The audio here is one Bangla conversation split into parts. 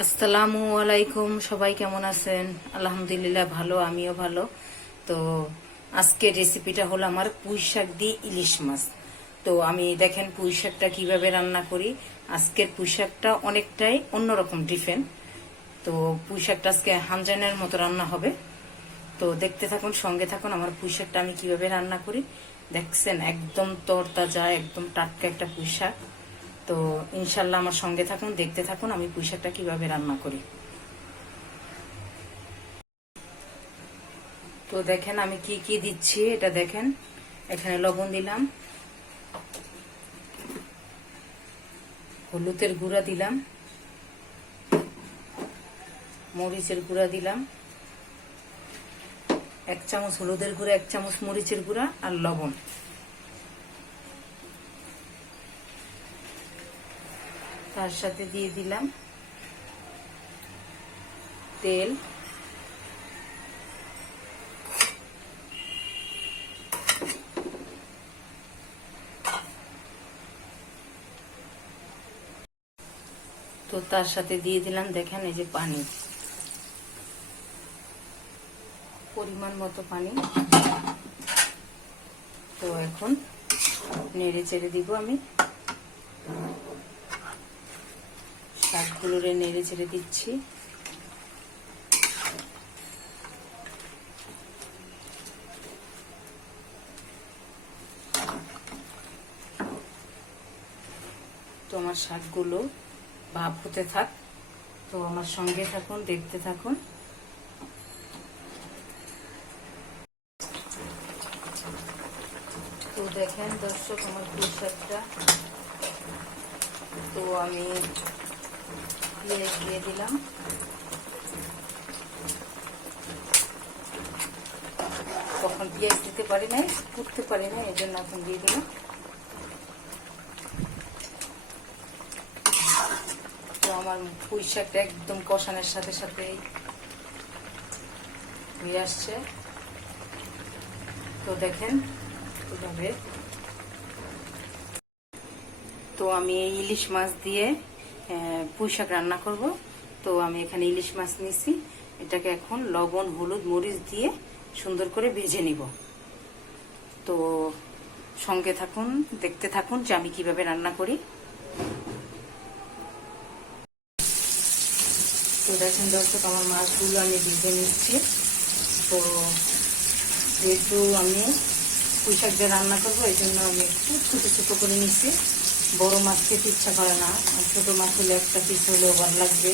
আসসালামু আলাইকুম। সবাই কেমন আছেন? আলহামদুলিল্লাহ ভালো, আমিও ভালো। তো আজকের রেসিপিটা হলো আমার পুঁই শাক দিয়ে ইলিশ মাছ। তো আমি দেখেন পুঁই শাকটা কিভাবে রান্না করি। আজকের পুঁই শাকটা অনেকটাই অন্যরকম, ডিফারেন্ট। তো পুঁই শাকটা আজকে হামজানের মতো রান্না হবে। তো দেখতে থাকুন, সঙ্গে থাকুন। আমার পুঁই শাকটা আমি কিভাবে রান্না করি দেখছেন, একদম তরতাজা, একদম টাটকা একটা পুঁই শাক। তো ইনশাল্লাহ আমার সঙ্গে থাকুন, দেখতে থাকুন আমি পুঁই শাকটা কিভাবে রান্না করি। তো দেখেন আমি কি কি দিচ্ছি, এটা দেখেন। এখানে লবণ দিলাম, হলুদের গুঁড়া দিলাম, মরিচের গুঁড়া দিলাম, 1 চামচ হলুদের গুঁড়া, 1 চামচ মরিচের গুঁড়া আর লবণ। তার সাথে দিয়ে দিলাম তেল, তো তার সাথে দিয়ে দিলাম দেখেন এই যে পানি, পরিমাণ মতো পানি। তো এখন নেড়ে চেড়ে দিব আমি, শাকগুলোরে নেড়ে চেড়ে দিচ্ছি। তো আমার শাকগুলো ভাপ হতে থাক, তো আমার সঙ্গে থাকুন, দেখতে থাকুন। তো দেখেন দর্শক আমার পুঁই শাকটা, তো আমি পেঁয়াজ দিয়ে দিলাম, তখন পেঁয়াজ দিতে পারি নাই, ফুটতে পারি না, এই জন্য এখন দিয়ে দিলাম। তো আমার পুঁই শাকটা একদম কষানোর সাথে সাথে হয়ে আসছে। তো দেখেন এভাবে। তো আমি ইলিশ মাছ দিয়ে পুঁই শাক রান্না করব। তো আমি এখানে ইলিশ মাছ নিছি, এটাকে এখন লবণ, হলুদ, মরিচ দিয়ে সুন্দর করে ভেজে নিব। তো সঙ্গে থাকুন, দেখতে থাকুন যে আমি কিভাবে রান্না করি। তো দেখেন দর্শক আমার মাছগুলো আমি ভেজে নিচ্ছি। তো যেহেতু আমি পুঁই শাক দিয়ে রান্না করবো, এই জন্য আমি একটু ছোটো ছোটো করে নিচ্ছি। বড় মাছ খেতে ইচ্ছা করে না, ছোটো মাছ হলে একটা পিস হলেও ভালো লাগবে,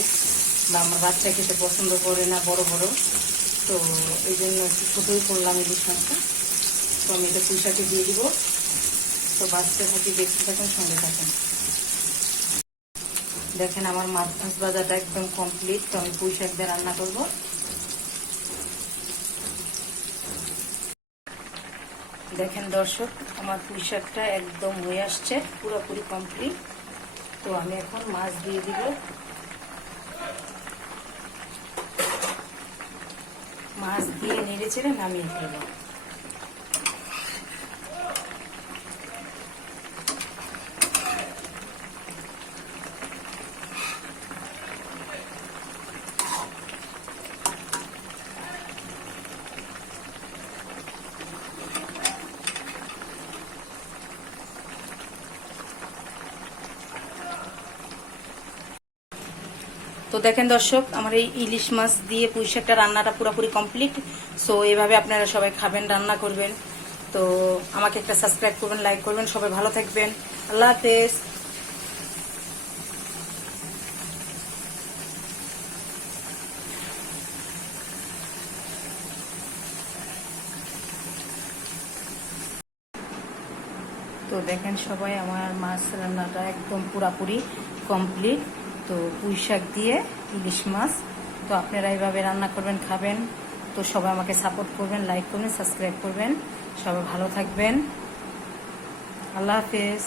বা আমার বাচ্চা খেতে পছন্দ করে না বড় বড়। তো এই জন্য একটু ছোটোই করলাম ইলিশ মাছটা। তো আমি এটা পুঁই শাকে দিয়ে দিব। তো বাচ্চা থাকি, দেখতে থাকুন, সঙ্গে থাকুন। দেখেন আমার মাছ ভাজাটা একদম কমপ্লিট। তো আমি পুঁই শাক দিয়ে রান্না করবো। দেখেন দর্শক আমার পুঁই শাকটা একদম হয়ে আসছে, পুরোপুরি কমপ্লিট। তো আমি এখন মাছ দিয়ে দিব। মাছ দিয়ে নেড়ে চেড়ে নামিয়ে ফেলব। তো দেখেন দর্শক আমার এই ইলিশ মাছ দিয়ে পুঁই শাকটা রান্নাটা পুরোপুরি কমপ্লিট। সো এভাবে আপনারা সবাই খাবেন, রান্না করবেন। তো আমাকে একটা সাবস্ক্রাইব করবেন, লাইক করবেন। সবাই ভালো থাকবেন। আল্লাহ হাফেজ। তো দেখেন সবাই আমার মাছ রান্নাটা একদম পুরাপুরি কমপ্লিট। তো পুঁই শাক দিয়ে ইলিশ মাছ। তো আপনারা এইভাবে রান্না করবেন, খাবেন। তো সবাই আমাকে সাপোর্ট করবেন, লাইক করবেন, সাবস্ক্রাইব করবেন। সবাই ভালো থাকবেন। আল্লাহ হাফেজ।